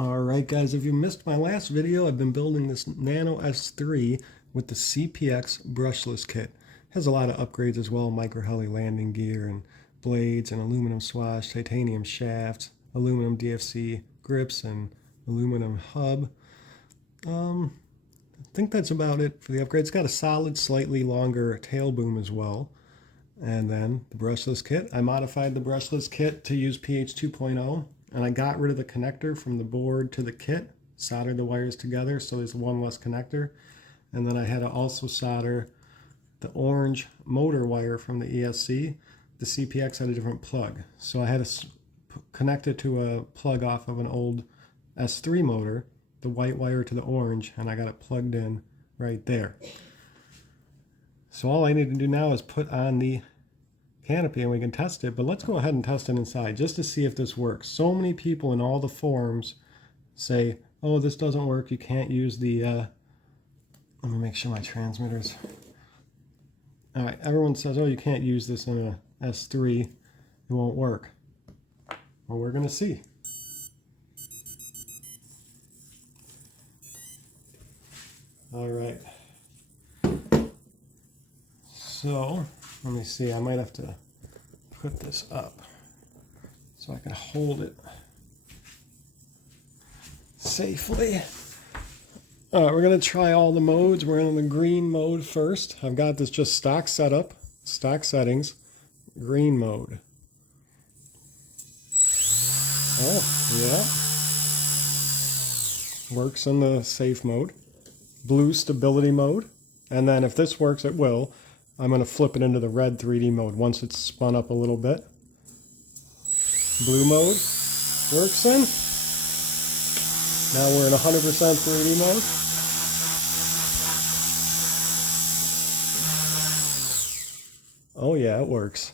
Alright guys, if you missed my last video, I've been building this Nano S3 with the CPX brushless kit. It has a lot of upgrades as well, micro-heli landing gear and blades and aluminum swash, titanium shafts, aluminum DFC grips and aluminum hub. I think that's about it for the upgrades. It's got a solid, slightly longer tail boom as well. And then the brushless kit. I modified the brushless kit to use pH 2.0. And I got rid of the connector from the board to the kit, soldered the wires together so there's one less connector. And then I had to also solder the orange motor wire from the ESC. The CPX had a different plug. So I had to connect it to a plug off of an old S3 motor, the white wire to the orange, and I got it plugged in right there. So all I need to do now is put on the canopy and we can test it, but let's go ahead and test it inside just to see if this works. So many people in all the forums say, oh, this doesn't work, you can't use the let me make sure my transmitters. All right, everyone says, oh, you can't use this in a S3, it won't work. Well, we're gonna see. All right, so let me see, I might have to put this up so I can hold it safely. All right, we're gonna try all the modes. We're in the green mode first. I've got this just stock setup, stock settings, green mode. Oh, yeah. Works in the safe mode. Blue stability mode. And then if this works, it will. I'm going to flip it into the red 3D mode once it's spun up a little bit. Blue mode works in. Now we're in 100% 3D mode. Oh yeah, it works.